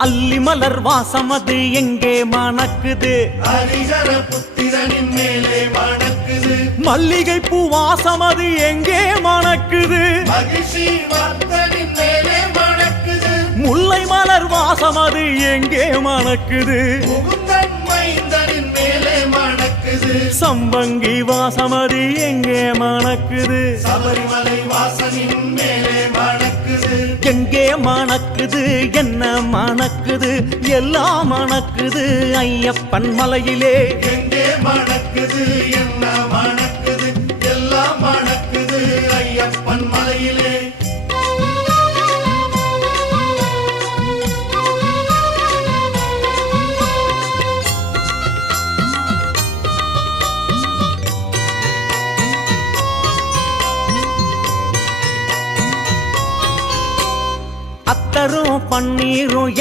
அல்லி மலர் வாசமது எங்கே மணக்குது ஹரிஹர புத்திரனின் மேலே மணக்குது மல்லிகை பூ வாசமது எங்கே மணக்குது மகிழ்ச்சி வர்த்தனின் மேலே மணக்குது முல்லை மலர் வாசமது எங்கே மணக்குது முகுந்தன் மைந்தனின் மேலே மணக்குது சம்பங்கி வாசமது எங்கே மணக்குது சபரிமலை வாசனின் மேலே மணக்குது எங்கே மணக்குது என்ன மணக்குது எல்லாம் மணக்குது ஐயப்பன் மலையிலே எங்கே மணக்குது என்ன மணக்குது எல்லாம் மணக்குது ஐயப்பன் மலையிலே அத்தரும் பன்னீரும்